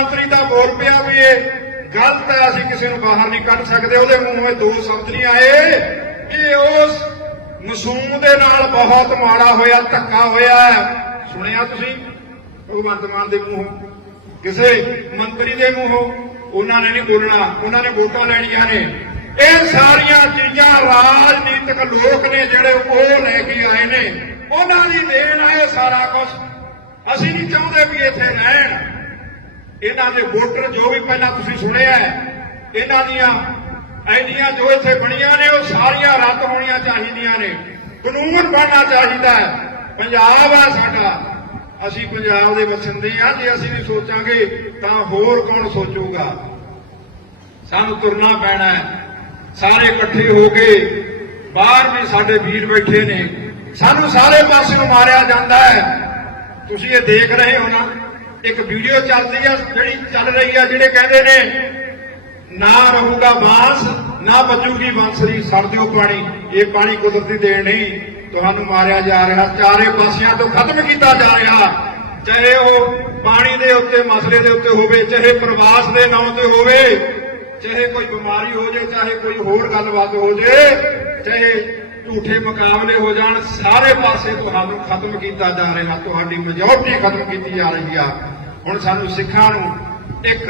ਮੰਤਰੀ ਦਾ ਬੋਲ ਪਿਆ ਵੀ ਇਹ ਗਲਤ ਹੈ, ਅਸੀਂ ਕਿਸੇ ਨੂੰ ਬਾਹਰ ਨਹੀਂ ਕੱਢ ਸਕਦੇ। ਉਹਦੇ ਮੂੰਹੋਂ ਦੋ ਸ਼ਬਦ ਨਹੀਂ ਆਏ ਕਿ ਉਸ ਮਸੂਮ ਦੇ ਨਾਲ ਬਹੁਤ ਮਾੜਾ ਹੋਇਆ, ਧੱਕਾ ਹੋਇਆ ਸੁਣਿਆ ਤੁਸੀਂ? ਭਗਵੰਤ ਮਾਨ ਦੇ ਮੂੰਹੋਂ। ਕਿਸੇ ਮੰਤਰੀ ਦੇ ਮੂੰਹੋਂ। ਉਹਨਾਂ ਨੇ ਨਹੀਂ ਬੋਲਣਾ। ਉਹਨਾਂ ਨੇ ਵੋਟਾਂ ਲੈਣੀਆਂ ਨੇ। ਇਹ ਸਾਰੀਆਂ ਚੀਜ਼ਾਂ ਰਾਜਨੀਤਿਕ ਲੋਕ ਨੇ ਜਿਹੜੇ ਉਹ ਲੈ ਕੇ ਆਏ ਨੇ। ਉਹਨਾਂ ਦੀ ਦੇਣ ਹੈ ਸਾਰਾ ਕੁਝ ਅਸੀਂ ਨਹੀਂ ਚਾਹੁੰਦੇ ਵੀ ਇੱਥੇ ਰਹਿਣ। ਇਹਨਾਂ ਦੇ ਵੋਟਰ ਜੋ ਵੀ ਪਹਿਲਾਂ ਤੁਸੀਂ ਸੁਣਿਆ ਇਹਨਾਂ ਦੀਆਂ ਆਈਡੀਆਂ ਜੋ ਇੱਥੇ ਬਣੀਆਂ ਨੇ, ਉਹ ਸਾਰੀਆਂ ਰੱਦ ਹੋਣੀਆਂ ਚਾਹੀਦੀਆਂ ਨੇ। ਕਾਨੂੰਨ ਬਣਨਾ ਚਾਹੀਦਾ ਹੈ। ਪੰਜਾਬ ਆ ਸਾਡਾ। ਅਸੀਂ ਪੰਜਾਬ ਦੇ ਵਸਿੰਦੇ ਆ ਜੇ ਅਸੀਂ ਨਹੀਂ ਸੋਚਾਂਗੇ, ਤਾਂ ਹੋਰ ਕੌਣ ਸੋਚੂਗਾ? ਸਾਨੂੰ ਤੁਰਨਾ ਪੈਣਾ ਹੈ। ਸਾਰੇ ਇਕੱਠੇ ਹੋ ਕੇ ਬਾਹਰ ਵੀ ਸਾਡੇ ਵੀਰ ਬੈਠੇ ਨੇ। ਸਾਨੂੰ ਸਾਰੇ ਪਾਸਿਓਂ ਮਾਰਿਆ ਜਾਂਦਾ ਹੈ। ਤੁਸੀਂ ਇਹ ਦੇਖ ਰਹੇ ਹੋ ਨਾ। ਇੱਕ ਵੀਡੀਓ ਚੱਲਦੀ ਆ, ਜਿਹੜੀ ਚੱਲ ਰਹੀ ਆ, ਜਿਹੜੇ ਕਹਿੰਦੇ ਨੇ, ਨਾ ਰਹੂਗਾ ਬਾਂਸ ਨਾ ਬਚੂਗੀ ਬਾਂਸਰੀ ਸੜ ਦਿਓ ਪਾਣੀ। ਇਹ ਪਾਣੀ ਕੁਦਰਤੀ ਦੇਣ ਨਹੀਂ, ਤੁਹਾਨੂੰ ਮਾਰਿਆ ਜਾ ਰਿਹਾ। ਚਾਰੇ ਪਾਸਿਆਂ ਤੋਂ ਖਤਮ ਕੀਤਾ ਜਾ ਰਿਹਾ। ਚਾਹੇ ਉਹ ਪਾਣੀ ਦੇ ਉੱਤੇ, ਮਸਲੇ ਦੇ ਉੱਤੇ ਹੋਵੇ, ਚਾਹੇ ਪ੍ਰਵਾਸ ਦੇ ਨਾਂ ਤੇ ਹੋਵੇ, ਚਾਹੇ ਕੋਈ ਬਿਮਾਰੀ ਹੋ ਜਾਏ, ਚਾਹੇ ਕੋਈ ਹੋਰ ਗੱਲਬਾਤ ਹੋ ਜਾਏ, ਚਾਹੇ ਝੂਠੇ ਮੁਕਾਬਲੇ ਹੋ ਜਾਣ, ਸਾਰੇ ਪਾਸੇ ਤੁਹਾਨੂੰ ਖਤਮ ਕੀਤਾ ਜਾ ਰਿਹਾ, ਤੁਹਾਡੀ ਮੈਜੋਰਟੀ ਖਤਮ ਕੀਤੀ ਜਾ ਰਹੀ ਆ। ਹੁਣ ਸਾਨੂੰ ਸਿੱਖਾਂ ਨੂੰ ਇੱਕ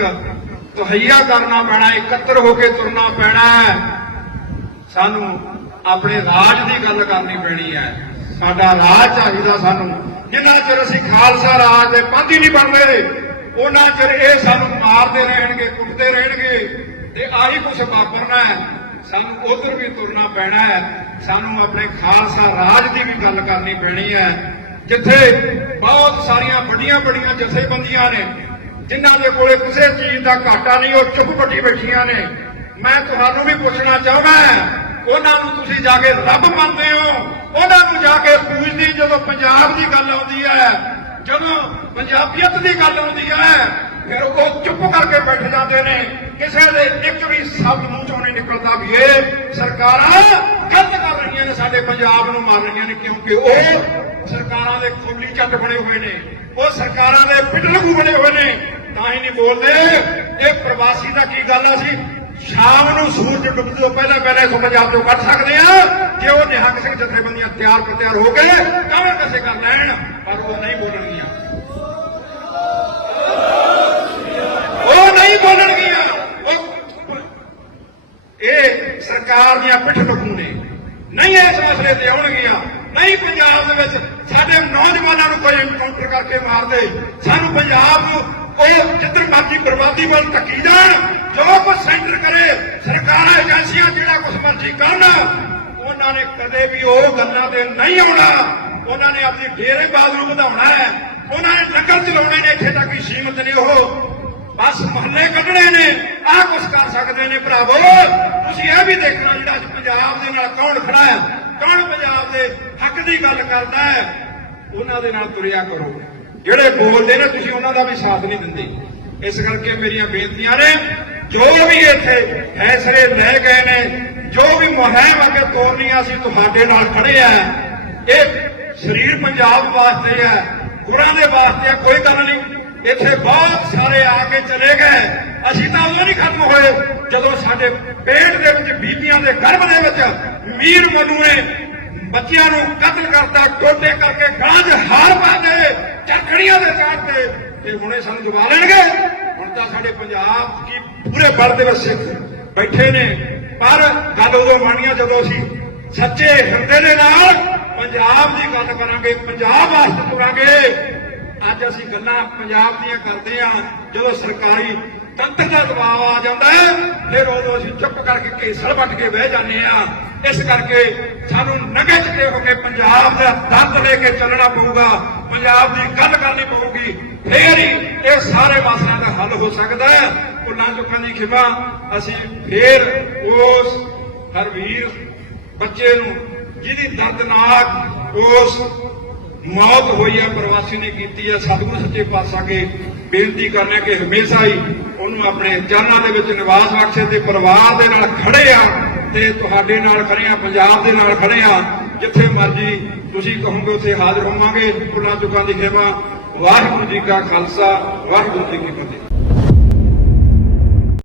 ਤਹਈਆ ਕਰਨਾ ਪੈਣਾ, ਇਕੱਤਰ ਹੋ ਕੇ ਤੁਰਨਾ ਪੈਣਾ ਸਾਨੂੰ ਆਪਣੇ ਰਾਜ ਦੀ ਗੱਲ ਕਰਨੀ ਪੈਣੀ ਹੈ। ਸਾਡਾ ਰਾਜ ਚਾਹੀਦਾ ਸਾਨੂੰ। ਜਿੰਨਾ ਚਿਰ ਅਸੀਂ ਖਾਲਸਾ ਰਾਜ ਦੇ ਪੰਥੀ ਨਹੀਂ ਬਣਦੇ, ਉਹਨਾਂ ਚਿਰ ਇਹ ਸਾਨੂੰ ਮਾਰਦੇ ਰਹਿਣਗੇ, ਕੁੱਟਦੇ ਰਹਿਣਗੇ। ਤੇ ਆਹੀ ਕੁਝ ਵਾਪਰਨਾ ਹੈ। ਸਾਨੂੰ ਉਧਰ ਵੀ ਤੁਰਨਾ ਪੈਣਾ ਹੈ। ਸਾਨੂੰ ਆਪਣੇ ਖਾਲਸਾ ਰਾਜ ਦੀ ਵੀ ਗੱਲ ਕਰਨੀ ਪੈਣੀ ਹੈ। ਜਿੱਥੇ ਬਹੁਤ ਸਾਰੀਆਂ ਵੱਡੀਆਂ ਵੱਡੀਆਂ ਜਥੇਬੰਦੀਆਂ ਨੇ, ਜਿਨ੍ਹਾਂ ਦੇ ਕੋਲੇ ਕਿਸੇ ਚੀਜ਼ ਦਾ ਘਾਟਾ ਨਹੀਂ, ਉਹ ਚੁੱਪ ਬੱਟੀ ਬੈਠੀਆਂ ਨੇ। ਮੈਂ ਤੁਹਾਨੂੰ ਵੀ ਪੁੱਛਣਾ ਚਾਹੁੰਦਾ ਉਹਨਾਂ ਨੂੰ ਤੁਸੀਂ ਜਾ ਕੇ ਰੱਬ ਮੰਨਦੇ ਹੋ? ਉਹਨਾਂ ਨੂੰ ਜਾ ਕੇ ਪੂਜਦੇ, ਜਦੋਂ ਪੰਜਾਬ ਦੀ ਗੱਲ ਆਉਂਦੀ ਹੈ, ਜਦੋਂ ਪੰਜਾਬੀਅਤ ਦੀ ਗੱਲ ਆਉਂਦੀ ਹੈ ਫਿਰ ਉਹ ਚੁੱਪ ਕਰਕੇ ਬੈਠ ਜਾਂਦੇ ਨੇ। ਕਿਸੇ ਦੇ ਇੱਕ ਵੀ ਸ਼ਬਦ ਮੂੰਹ ਚੋਂ ਨਹੀਂ ਨਿਕਲਦਾ ਵੀ ਇਹ ਸਰਕਾਰਾਂ ਗਲਤ ਕਰ ਰਹੀਆਂ ਨੇ, ਸਾਡੇ ਪੰਜਾਬ ਨੂੰ ਮਾਰ ਰਹੀਆਂ ਨੇ, ਕਿਉਂਕਿ ਉਹ ਸਰਕਾਰਾਂ ਦੇ ਖੁੱਲੀ ਚੱਟ ਬਣੇ ਹੋਏ ਨੇ, ਉਹ ਸਰਕਾਰਾਂ ਦੇ ਪਿੱਟਲਗੂ ਬਣੇ ਹੋਏ ਨੇ। ਤਾਂ ਹੀ ਨਹੀਂ ਬੋਲਦੇ, ਇਹ ਪ੍ਰਵਾਸੀ ਦਾ ਕੀ ਗੱਲ ਆ ਸੀ ਸ਼ਾਮ ਨੂੰ ਸੂਰਜ ਡੁੱਬਣ ਤੋਂ ਪਹਿਲਾਂ ਪਹਿਲਾਂ ਇਸ ਪੰਜਾਬ ਤੋਂ ਕੱਢ ਸਕਦੇ ਆ। ਜੇ ਉਹ ਨਿਹੰਗ ਸਿੰਘ ਜਥੇਬੰਦੀਆਂ ਤਿਆਰ ਪਰ ਤਿਆਰ ਹੋ ਗਏ ਕਵੇਂ ਕਿਸੇ ਕਰ ਲੈਣ, ਪਰ ਉਹ ਨਹੀਂ ਬੋਲਣਗੀਆਂ। ਬੋਲਣਗੀਆਂ। ਇਹ ਸਰਕਾਰ ਦੀਆਂ ਪਿੱਠ ਲੱਗੂ ਨੇ। ਨਹੀਂ ਇਸ ਮਸਲੇ ਤੇ ਆਉਣਗੀਆਂ। ਨਹੀਂ ਪੰਜਾਬ ਦੇ ਵਿੱਚ ਸਾਡੇ ਨੌਜਵਾਨਾਂ ਨੂੰ ਕੋਈ ਐਨਕਾਊਂਟਰ ਕਰਕੇ ਮਾਰ ਸਾਨੂੰ ਪੰਜਾਬ ਨੂੰ ਉਹ ਜਿੱਧਰ ਮਰਜ਼ੀ ਬਰਬਾਦੀ ਵੱਲ ਧੱਕੀ ਜਾਣ ਜੋ ਕੁਝ ਸੈਂਟਰ ਕਰੇ, ਸਰਕਾਰਾਂ ਏਜੰਸੀਆਂ ਜਿਹੜਾ ਕੁਝ ਮਰਜ਼ੀ ਕਰਨ, ਉਹਨਾਂ ਨੇ ਕਦੇ ਵੀ ਉਹ ਗੱਲਾਂ ਤੇ ਨਹੀਂ ਆਉਣਾ। ਉਹਨਾਂ ਨੇ ਆਪਣੀ ਡੇਰੇ ਬਾਦ ਨੂੰ ਵਧਾਉਣਾ ਹੈ। ਉਹਨਾਂ ਨੇ ਲੰਗਰ ਚਲਾਉਣੇ ਨੇ, ਇੱਥੇ ਤੱਕ ਹੀ ਸੀਮਤ ਨੇ ਉਹ। ਬਸ ਮਹੱਲੇ ਕੱਢਣੇ ਨੇ, ਆਹ ਕੁਛ ਕਰ ਸਕਦੇ ਨੇ ਭਰਾਵੋ। ਤੁਸੀਂ ਇਹ ਵੀ ਦੇਖਣਾ ਜਿਹੜਾ ਅੱਜ ਪੰਜਾਬ ਦੇ ਨਾਲ ਕੌਣ ਖੜਾ ਹੈ, ਕੌਣ ਪੰਜਾਬ ਦੇ ਹੱਕ ਦੀ ਗੱਲ ਕਰਦਾ ਹੈ, ਉਹਨਾਂ ਦੇ ਨਾਲ ਤੁਰਿਆ ਕਰੋ। ਜਿਹੜੇ ਬੋਲਦੇ ਨੇ, ਤੁਸੀਂ ਉਹਨਾਂ ਦਾ ਵੀ ਸਾਥ ਨਹੀਂ ਦਿੰਦੇ। ਇਸ ਕਰਕੇ ਮੇਰੀਆਂ ਬੇਨਤੀਆਂ ਨੇ, ਜੋ ਵੀ ਇੱਥੇ ਫੈਸਲੇ ਲੈ ਗਏ ਨੇ, ਜੋ ਵੀ ਮੁਹਿੰਮ ਅੱਗੇ ਤੋਰਨੀਆਂ ਆ ਅਸੀਂ ਤੁਹਾਡੇ ਨਾਲ ਖੜੇ ਆ, ਇਹ ਸਰੀਰ ਪੰਜਾਬ ਵਾਸਤੇ ਹੈ, ਗੁਰਾਂ ਦੇ ਵਾਸਤੇ ਹੈ, ਕੋਈ ਗੱਲ ਨਹੀਂ। ਇੱਥੇ ਬਹੁਤ ਸਾਰੇ ਆ ਕੇ ਚਲੇ ਗਏ। ਅਸੀਂ ਤਾਂ ਉਦੋਂ ਨਹੀਂ ਖਤਮ ਹੋਏ, ਜਦੋਂ ਸਾਡੇ ਪੇਟ ਦੇ ਵਿੱਚ ਬੀਬੀਆਂ ਦੇ ਗਰਭ ਦੇ ਵਿੱਚ ਮੀਰ ਮਨੂ ਬੱਚਿਆਂ ਨੂੰ ਕਤਲ ਕਰਤਾ ਟੋਟੇ ਕਰਕੇ ਗਾਂ 'ਚ ਹਾਰ ਪਾ ਦੇ ਚੱਕੜੀਆਂ ਦੇ ਤੇ ਹੁਣੇ ਸਾਨੂੰ ਜਵਾ ਲੈਣਗੇ। ਹੁਣ ਤਾਂ ਸਾਡੇ ਪੰਜਾਬ ਕੀ ਪੂਰੇ ਬਲ ਦੇ ਵਿੱਚ ਸਿੱਖ ਬੈਠੇ ਨੇ। ਪਰ ਗੱਲ ਉਦੋਂ ਬਣੀਆਂ ਜਦੋਂ ਅਸੀਂ ਸੱਚੇ ਹਿਰਦੇ ਦੇ ਨਾਲ ਪੰਜਾਬ ਦੀ ਗੱਲ ਕਰਾਂਗੇ, ਪੰਜਾਬ ਵਾਸਤੇ ਤੁਰਾਂਗੇ ਅੱਜ ਅਸੀਂ ਗੱਲਾਂ ਪੰਜਾਬ ਦੀਆਂ ਕਰਦੇ ਆ ਜਦੋਂ ਸਰਕਾਰੀ ਤੰਤਰ ਦਾ ਦਬਾਅ ਆ ਜਾਂਦਾ ਹੈ, ਫਿਰ ਉਦੋਂ ਅਸੀਂ ਚੁੱਪ ਕਰਕੇ ਕੇਸਲ ਵੱਟ ਕੇ ਬਹਿ ਜਾਂਦੇ ਆ ਇਸ ਕਰਕੇ ਸਾਨੂੰ ਨਗੇ ਚਕੇ ਹੋ ਕੇ ਪੰਜਾਬ ਦਾ ਦਰਦ ਲੈ ਕੇ ਚੱਲਣਾ ਪਊਗਾ, ਪੰਜਾਬ ਦੀ ਗੱਲ ਕਰਨੀ ਪਊਗੀ। ਫੇਰ ਹੀ ਇਹ ਸਾਰੇ ਮਸਲਿਆਂ ਦਾ ਹੱਲ ਹੋ ਸਕਦਾ ਹੈ। ਭੁੱਲਾਂ ਚੁੱਕਾਂ ਦੀ ਖਿਮਾ, ਅਸੀਂ ਫੇਰ ਉਸ ਹਰਵੀਰ ਬੱਚੇ ਨੂੰ, ਜਿਹਦੀ ਦਰਦਨਾਕ ਉਸ ਮੌਤ ਹੋਈ ਹੈ ਪ੍ਰਵਾਸੀ ਨੇ ਕੀਤੀ ਹੈ ਸਤਿਗੁਰੂ ਸੱਚੇ ਪਾਤਸ਼ਾਹ ਕੇ ਬੇਨਤੀ ਕਰਨੇ ਕਿ ਹਮੇਸ਼ਾ ਹੀ ਉਹਨੂੰ ਆਪਣੇ ਚਰਨਾਂ ਦੇ ਵਿੱਚ ਨਿਵਾਸ ਬਖਸ਼ੇ ਤੇ ਪਰਿਵਾਰ ਦੇ ਨਾਲ ਖੜੇ ਆ ਤੇ ਤੁਹਾਡੇ ਨਾਲ ਖੜੇ ਆ, ਪੰਜਾਬ ਦੇ ਨਾਲ ਖੜੇ ਆ। ਜਿੱਥੇ ਮਰਜ਼ੀ ਤੁਸੀਂ ਕਹੋਗੇ, ਉੱਥੇ ਹਾਜ਼ਰ ਹੋਵਾਂਗੇ। ਭੁੱਲਾਂ ਚੁੱਕਾਂ ਦੀ ਖੇਮਾ। ਵਾਹਿਗੁਰੂ ਜੀ ਕਾ ਖਾਲਸਾ, ਵਾਹਿਗੁਰੂ ਜੀ ਕੀ ਫਤਿਹ।